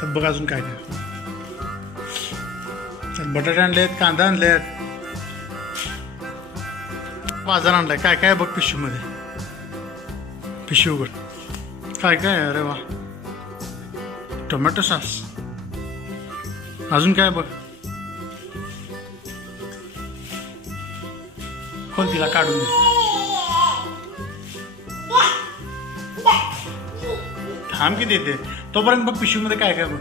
तर बघ अजून काय काय. बटाटे आणलेत, कांदा आणलेत, बाजार आणलाय. काय काय बघ पिशवीमध्ये. पिशवी उघड. काय काय. अरे वा, टोमॅटो सॉस. अजून काय बघ. खोल तिला काढून दे. थांब की देते तोपर्यंत बघ पिशवीमध्ये काय काय बघ.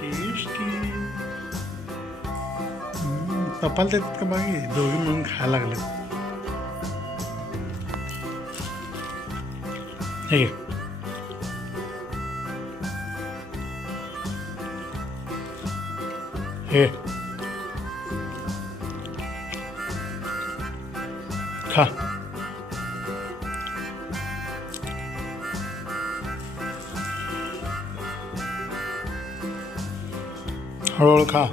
टेस्टी. तपाल देत का बाई. दोघी म्हणून खायला लागले. हे घे. हे खा. हळूहळू खा.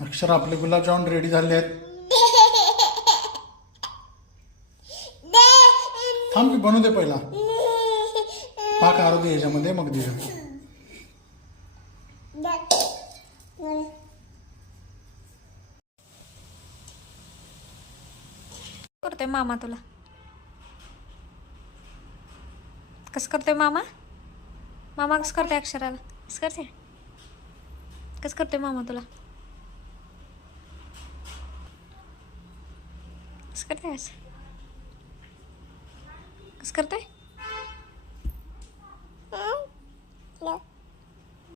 अक्षर आपले गुलाबजामुन रेडी झाले आहेत. थांब की बनवू दे पहिला. पाक आरू दे याच्यामध्ये मग दे. करतोय मामा तुला. कसं करतोय मामा. मामा कसं करतोय अक्षराला. कसं करते. कसं करतोय मामा तुला. कसं करते. कसं करतोय.